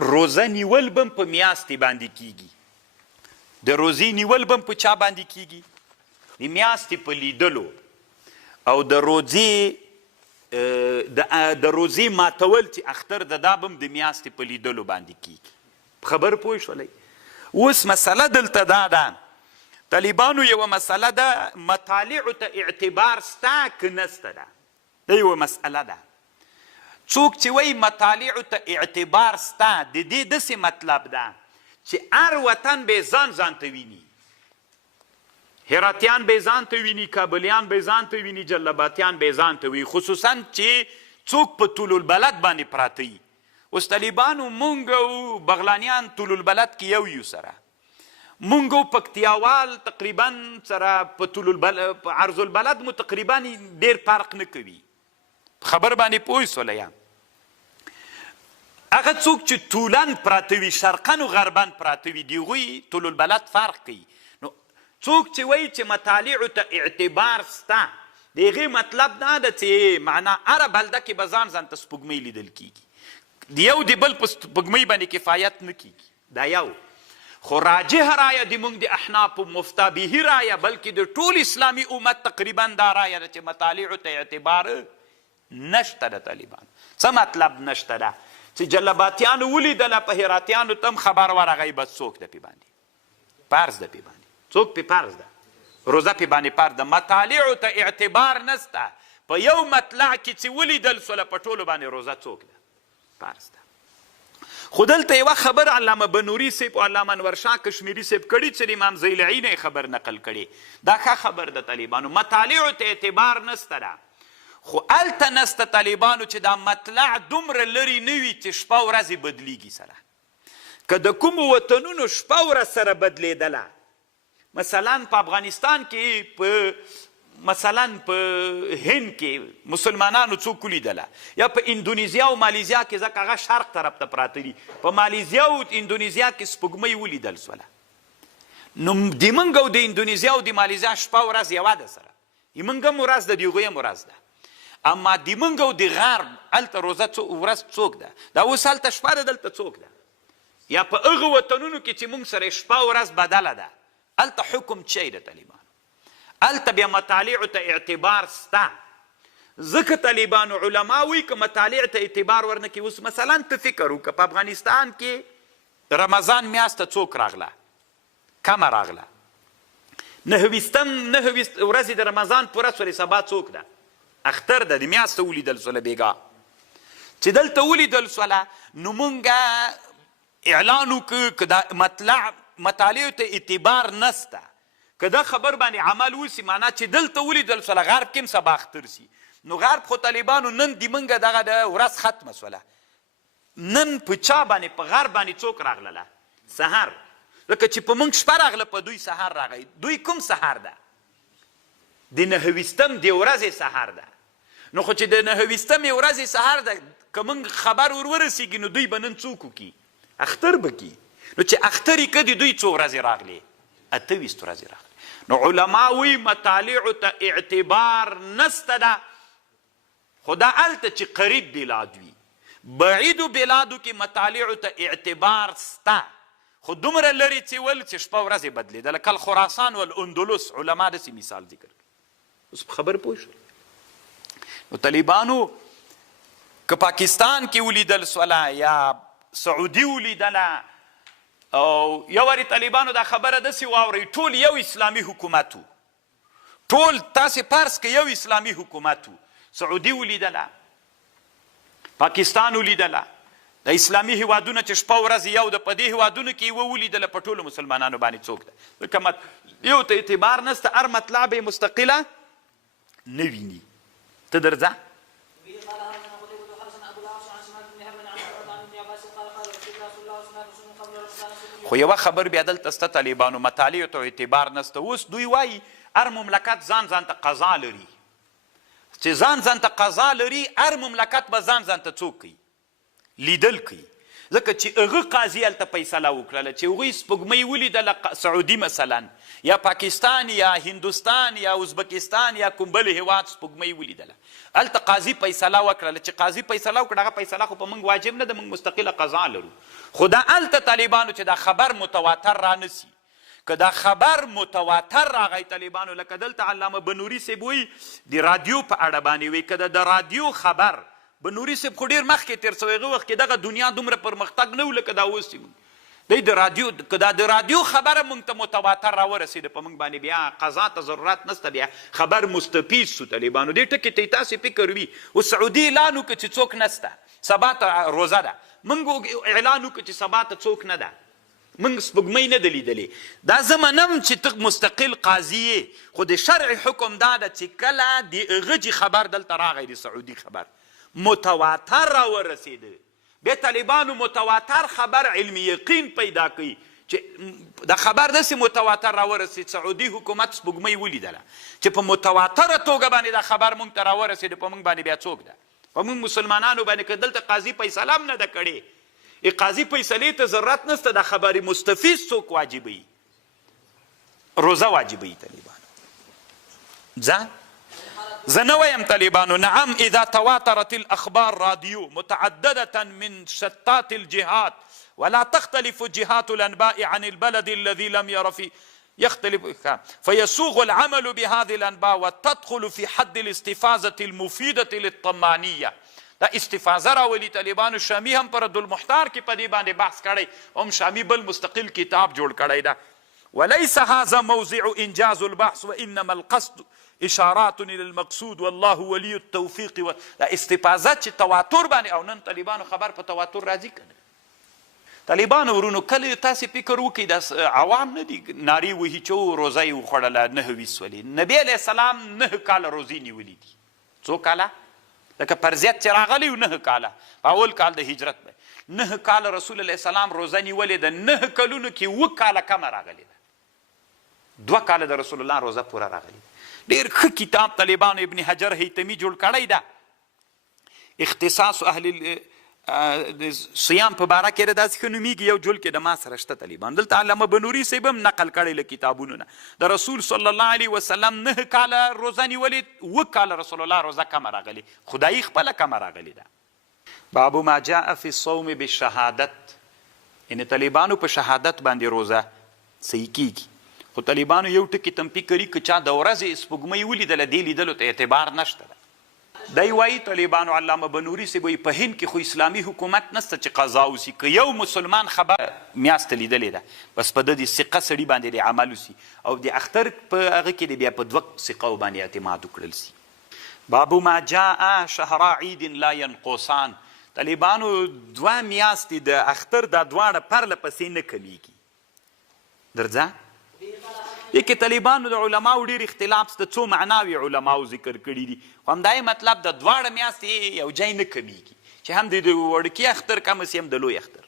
روزه نیول به په میاشتې باندې کیږي. د روزې نیول به په چا باندې کیږي؟ د میاشتې په لیدلو. او د روزې ماتول چې اختر د دا به د میاشتې په لیدلو باندې کیږي. خبر پوه شولئ؟ اوس مسله دلته دا ده، طالبانو یوه مسله ده، مطالعو ته اعتبار سته که نسته ده؟ دا یوه مسئله ده. څوک چې وایي مطالعو ته اعتبار سته، د دې داسې مطلب ده چې هر وطن به ځان ته ویني. هراتیان به ځان ته ویني، کابلیان به ځان ته ویني، جلباتیان به ځان ته وي، خصوصا چې څوک په طول البلد باندې پراته وي. اوس طالبانو مونږ او بغلانیان طول البلد کې یو سره، مونږ او پکتیاوال تقریبا سره په طول البلد په عرض البلد مو تقریبا ډېر فرق نه کوي. خبر باندې پوه شولی یم؟ هغه څوک چې طولن پراته وي، شرقن و غربن پراته وي، د هغوی طول البلد فرق کوي. نو څوک چې وایي چې مطالعو ته اعتبار سته، د هغې مطلب دا ده چې معنا هره بلده کې به ځان ته سپوږمۍ لیدل کیږي. د یو د بل په سپوږمۍ باندې کفایت نه کیږي، دا یو. خو راجح رایه د موږ د احنافو مفتابهي رایه، بلکې د ټول اسلامي امت تقریبا دا رایه ده چې مطالعو ته اعتبار نشته د طالبانو. څه مطلب نشته ده؟ چې جلباتیانو ولیدله، په هراتیانو ته هم خبر ورغی، بس څوک ده پې باندې فرض ده، پې باندې څوک پې فرض ده، روزه پې باندې فرض ده. مطالعو ته اعتبار نسته، په یو مطلع کې چې ولیدل سوله په ټولو باندې روزه څوک ده؟ فرض ده. خو دلته یوه خبر علامه بنوري صاحب او علامه انور شاه کشمیري صاحب کړي چې د امام زیلعي نه خبر نقل کړي. دا ښه خبر ده طالبانو، مطالعو ته اعتبار نسته ده. خو هلته نسته طالبانو چې دا مطلع دومره لرې نه وي چې شپه ورځې بدلیږي سره. که د کومو وطنونو شپه ورځ سره بدلیدله، مثلا په افغانستان کې، مثلا په هند کې مسلمانانو څوک ولیدله، یا په اندونیزیا او مالیزیا کې، ځکه هغه شرق طرف ته پراته دي، په مالیزیا او اندونیزیا کې سپوږمۍ ولیدل سوله. نو د موږ او د اندونیزیا او د مالیزیا شپه ورځ یوه ده سره، د موږ هم ورځ ده، د هغوی هم ورځ ده. اما د موږ او د غرب هلته روزه ورځ څوک ده؟ دا اوس هلته شپه ده، دلته څوک ده؟ یا په هغه وطنونو کې چې موږ سره شپه ورځ بدله ده، هلته حکم چی ده طالبانو؟ هلته بیا مطالعو ته اعتبار سته. ځکه طالبانو علما وایي که مطالع ته اعتبار ورنه کړي. اوس مثلا ته فکر وکړه، په افغانستان کې رمضان میاشته څوک راغله؟ کمه راغله. 9 ورځې د رمضان پوره سولې، سبا څوک ده؟ اختر ده، د میاشته ولیدل سوله بیګا. چې دلته ولیدل سوله، نو مونږ اعلان وکړو که دا مطالعو ته اعتبار نسته، که دا خبر باندې عمل وسي، معنا چې دلته ولیدل سوله، غرب کې هم سبا اختر سي. نو غرب خو طالبانو نن د مونږ دغه د ورځ ختمه سوله، نن په چا باندې؟ په غرب باندې څوک راغلله؟ سهار. لکه چې په مونږ شپه راغله، په دوی سهار راغی. دوی کوم سهار ده؟ د 9 د ورځې سهار ده. نو خو چې د 9 ورځې سهار ده، که موږ خبر ورسیږي، نو دوی به نن څوک وکړي؟ اختر به کړي. نو چې اختر یې که د دوی څو ورځې راغلې؟ 28 ورځې راغلې. نو علما وایي مطالعو ته اعتبار نسته ده. خو دا هلته چې قریب بلاد وي، بعیدو بلادو کې مطالعو ته اعتبار سته. خو دومره لرې چې ول چې شپه ورځې بدلېدله، کل خراسان والاندلس علما داسې مثال ذکر کړي. اوس په خبر پوه شول؟ نو طالبانو که پاکستان کې ولیدل سوله، یا سعودي ولیدله، او یو وارې طالبانو دا خبره داسې واورئ، ټول یو اسلامي حکومت و، ټول تاسې فرض که یو اسلامي حکومت و، سعودي ولیدله، پاکستان ولیدله، د اسلامي هیوادونه چې شپه ورځ یو ده، په دې هیوادونو کې یوه ولیدله، په ټولو مسلمانانو باندې څوک ده؟ ځکه یو ته اعتبار نسته، هر مطلع به یې مستقله نه ویني. ته درځه. خو یوه خبر بیا دلته سته طالبانو، مطالعو ته اعتبار نسته. اوس دوی وایي هر مملکت ځان ته قضا لري، چې ځان ته قضا لري، هر مملکت به ځان ته څوک کوي؟ لیدل کوي. ځکه چې هغه قاضي هلته فیصله وکړله چې هغوی سپوږمۍ ولیدله سعودي مثلا یا پاکستان یا هندوستان یا ازبکستان یا کوم بل هیواد سپوږمۍ ولیدله، هلته قاضي فیصله وکړله. چې قاضي فیصله وکړه هغه فیصله خو په موږ واجب نه ده، موږ مستقله قضا لرو. خو دا هلته طالبانو چې دا خبر متواتر رانسي، که دا خبر متواتر راغی طالبانو، لکه دلته علامه بنوري صاحب وایي د رادیو په اړه باندې وایي، که د رادیو خبر بنوري صاحب خو ډېر مخکې تېر سوی، هغه وخت کې دغه دنیا دومره پرمختګ نه و لکه دا اوس چې دی د رادیو، که دا د رادیو خبره موږ ته متواتر راورسېده په موږ باندې بیا قضا ته ضرورت نشته، بیا خبر مستفیض سو طالبانو. دې ټکي ته تاسې فکر وي او سعودي اعلان وکړه چې څوک نسته، سبا ته روزه ده، موږ اعلان وکړه چې سبا ته څوک نه ده، موږ سپوږمۍ نه ده لیدلې. دا زه منم چې ته مستقل قاضي یې، خو د شرع حکم دا ده چې کله د هغه چې خبر دلته راغی د سعودي خبر متواتر راورسېده، بیا طالبانو متواتر خبر علمي یقین پیدا کوي چې دا خبر داسې متواتر راورسېد سعودي حکومت سپوږمۍ ولیدله چې په متواتره توګه باندې دا خبر موږ ته راورسېده، په موږ باندې بیا څوک ده؟ په موږ مسلمانانو باندې که دلته قاضي فیصله هم نه ده کړې، قاضي فیصلې ته ضرورت نشته، دا خبر مستفیض څوک واجبوي؟ روزه واجبوي طالبانو. زه نه وایم طالبانو نعم اذا تواترت الاخبار راديو متعدده من شتات الجهات ولا تختلف جهات الانباء عن البلد الذي لم ير فيه يختلف فيسوغ العمل بهذه الانباء وتدخل في حد الاستفاضه المفيده للطمانيه. دا استفاضه راولي طالبانو. شامی هم پر رد المحتار کې په دې باندې بحث کړی، هم شامی بل مستقل کتاب جوړ کړی ده. وليس هذا موضع انجاز البحث وانما القصد اشارات الى المقصود والله ولي التوفيق. دا استفاضه چې تواتر باندې، او نن طالبانو خبر په تواتر راځي کنه. طالبانو ورونو کله تاسې فکر وکړئ دا عوام نه دي نارې وهي چې روزه یې وخوړله 9 ولې نبي علیه السلام 9 کاله روزې نیولي دي. څو کاله؟ لکه فرضیت چې راغلی و 9 کاله، په اول کال د هجرت به 9 کاله رسول الله اسلام روزه نیولې ده. 9 کلونو کې 7 کاله کمه راغلې ده، 2 کاله د رسول الله روزه پوره راغلې ده. ډېر ښه کتاب طالبانو ابن حجر هیتمي جوړ کړی ده، اختصاص اهل صیام په باره کې داسې ښه نومیږي، یو جول کې د ما سره شته طالبان. دلته علامه بنوري صاحب هم نقل کړی له کتابونو نه، د رسول صلی الله علیه وسلم 9 کاله روزه نیولې، 7 کاله رسول الله روزه کمه راغلې، خدایي خپله کمه راغلې ده. باب ما جاء فی الصوم بالشهادت، یعنې طالبانو په شهادت باندې روزه صحیح کیږي. خو طالبانو یو ټکي تنبیه کړي که چا د ورځې سپوږمۍ ولیدله دې لیدلو ته اعتبار نشته ده. دی وایي طالبانو علامه بنوري صاحب وایي په هند کې خو اسلامي حکومت نسته چې قضا وسي، که یو مسلمان خبر میاشته لیدلې ده بس په د ثقه سړي باندې د عمل وسي، او د اختر په هغه کې د بیا په 2 ثقو باندې اعتماد وکړل سي. باب ما جاء شهر عید لا ينقصان، طالبانو 2 میاشتې د اختر دا دواړه پرله پسې نه کمیږي. درځه دې کې طالبانو د علماو ډېر اختلاف د څو معناوي علماو ذکر کړي دي، خو همدای مطلب د 2 میاشتې یو ځای نه کمیږي، چې هم د وړکي اختر کم سي هم د لوی اختر.